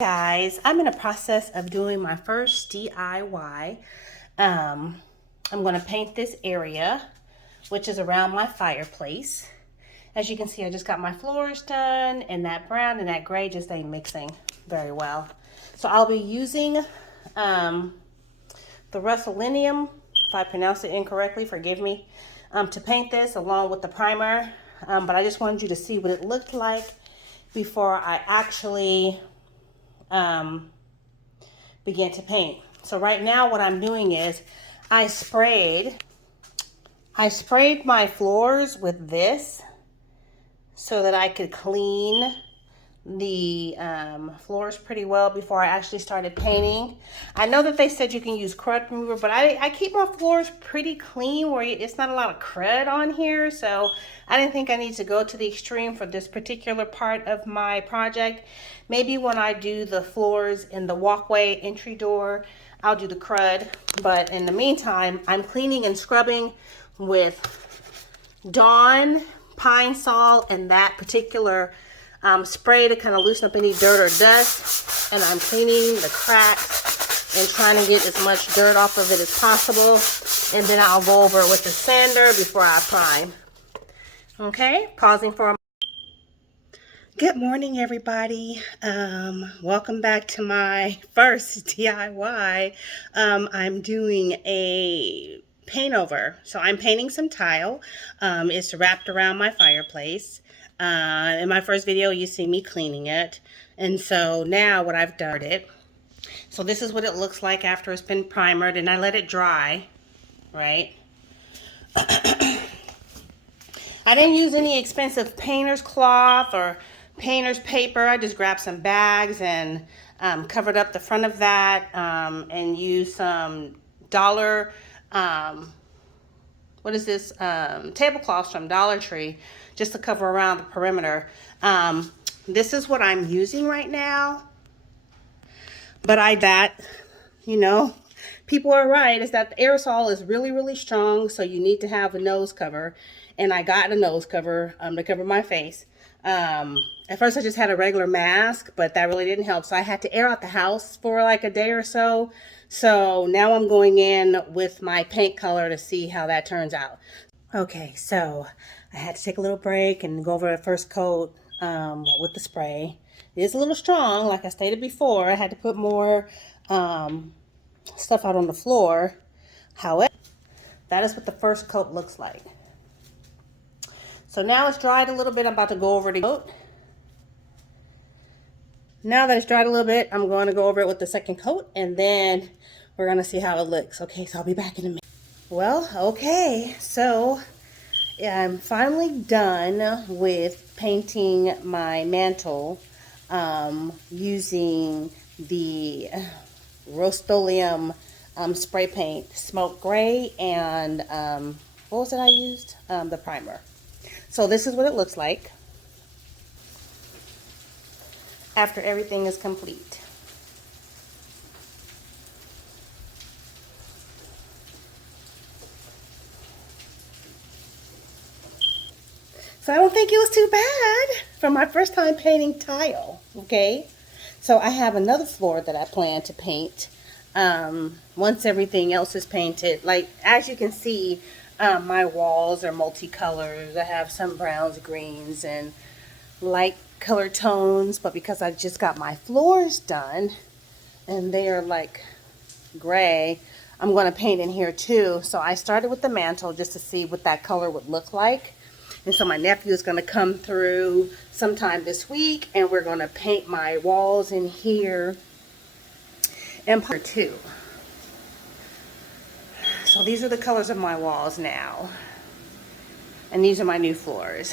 Guys, I'm in the process of doing my first DIY. I'm going to paint this area, which is around my fireplace. As you can see, I just got my floors done, and that brown and that gray just ain't mixing very well. So I'll be using the Rust-Oleum, if I pronounce it incorrectly, forgive me, to paint this along with the primer. But I just wanted you to see what it looked like before I actually began to paint. So right now what I'm doing is I sprayed my floors with this so that I could clean the floors pretty well before I actually started painting. I know that they said you can use crud remover, but I keep my floors pretty clean where it's not a lot of crud on here, so I didn't think I need to go to the extreme for this particular part of my project. Maybe when I do the floors in the walkway entry door, I'll do the crud, but in the meantime, I'm cleaning and scrubbing with Dawn Pine Sol and that particular spray to kind of loosen up any dirt or dust, and I'm cleaning the cracks and trying to get as much dirt off of it as possible, and then I'll go over it with the sander before I prime. Okay, pausing for a moment. Good morning, everybody. Welcome back to my first DIY. I'm doing a paint over. So I'm painting some tile. It's wrapped around my fireplace. In my first video, you see me cleaning it. And so now what I've done it. So this is what it looks like after it's been primered, and I let it dry, right? I didn't use any expensive painter's cloth or painter's paper. I just grabbed some bags and covered up the front of that and used some dollar, tablecloths from Dollar Tree just to cover around the perimeter. This is what I'm using right now. But people are right, is that the aerosol is really, really strong, so you need to have a nose cover. And I got a nose cover to cover my face. At first I just had a regular mask, but that really didn't help. So I had to air out the house for like a day or so. So now I'm going in with my paint color to see how that turns out. Okay, so I had to take a little break and go over the first coat with the spray. It is a little strong, like I stated before. I had to put more stuff out on the floor. However, that is what the first coat looks like. So now it's dried a little bit. I'm about to go over the coat. Now that it's dried a little bit, I'm going to go over it with the second coat, and then we're going to see how it looks. Okay, so I'll be back in a minute. Well, okay, so I'm finally done with painting my mantle using the Rust-Oleum spray paint, smoke gray, and what was it I used? The primer. So this is what it looks like after everything is complete. So I don't think it was too bad for my first time painting tile, okay? So I have another floor that I plan to paint once everything else is painted. Like, as you can see, my walls are multicolors. I have some browns, greens, and light color tones, but because I just got my floors done and they are like gray, I'm going to paint in here too. So I started with the mantle just to see what that color would look like. And so my nephew is going to come through sometime this week, and we're going to paint my walls in here and part too. So these are the colors of my walls now. And these are my new floors.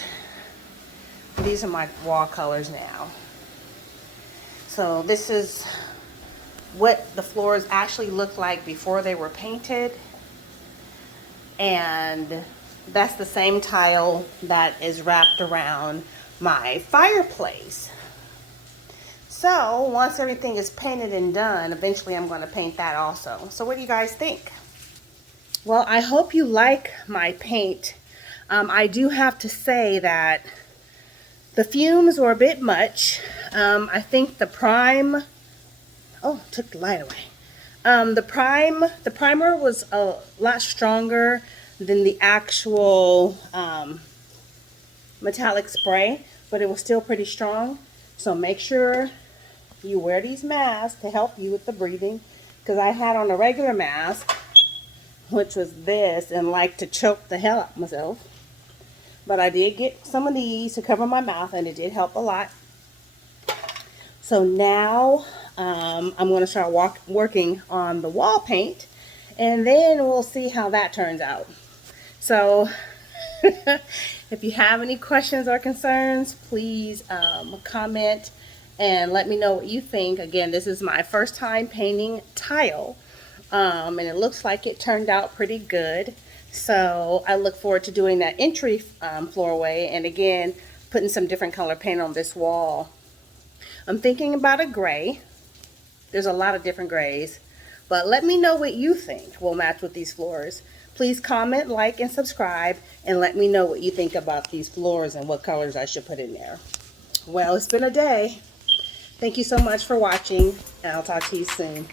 These are my wall colors now. So this is what the floors actually looked like before they were painted. And that's the same tile that is wrapped around my fireplace. So once everything is painted and done, eventually I'm going to paint that also. So what do you guys think? Well, I hope you like my paint. I do have to say that the fumes were a bit much. I think the prime Oh, took the light away. The primer was a lot stronger than the actual metallic spray, but it was still pretty strong. So make sure you wear these masks to help you with the breathing, because I had on a regular mask, which was this, and like to choke the hell out of myself. But I did get some of these to cover my mouth, and it did help a lot. So now I'm going to start working on the wall paint, and then we'll see how that turns out. So if you have any questions or concerns, please comment and let me know what you think. Again, this is my first time painting tile, and it looks like it turned out pretty good. So I look forward to doing that entry floorway, and again, putting some different color paint on this wall. I'm thinking about a gray. There's a lot of different grays, but let me know what you think will match with these floors. Please comment, like, and subscribe, and let me know what you think about these floors and what colors I should put in there. Well, it's been a day. Thank you so much for watching, and I'll talk to you soon.